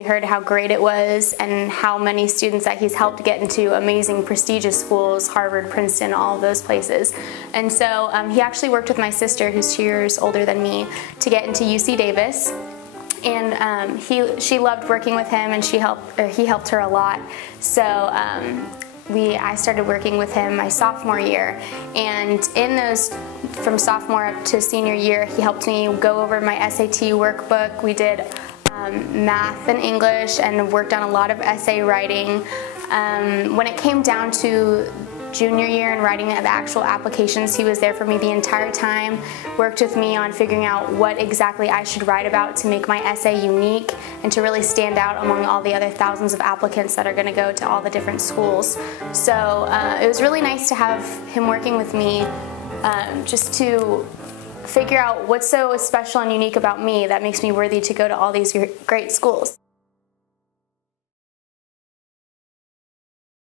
I heard how great it was and how many students that he's helped get into amazing prestigious schools, Harvard, Princeton, all of those places. And so he actually worked with my sister, who's 2 years older than me, to get into UC Davis. And she loved working with him, and he helped her a lot. So I started working with him my sophomore year, and in those, from sophomore up to senior year, he helped me go over my SAT workbook. We did math and English and worked on a lot of essay writing. When it came down to junior year and writing the actual applications, he was there for me the entire time, worked with me on figuring out what exactly I should write about to make my essay unique and to really stand out among all the other thousands of applicants that are going to go to all the different schools. So it was really nice to have him working with me just to figure out what's so special and unique about me that makes me worthy to go to all these great schools.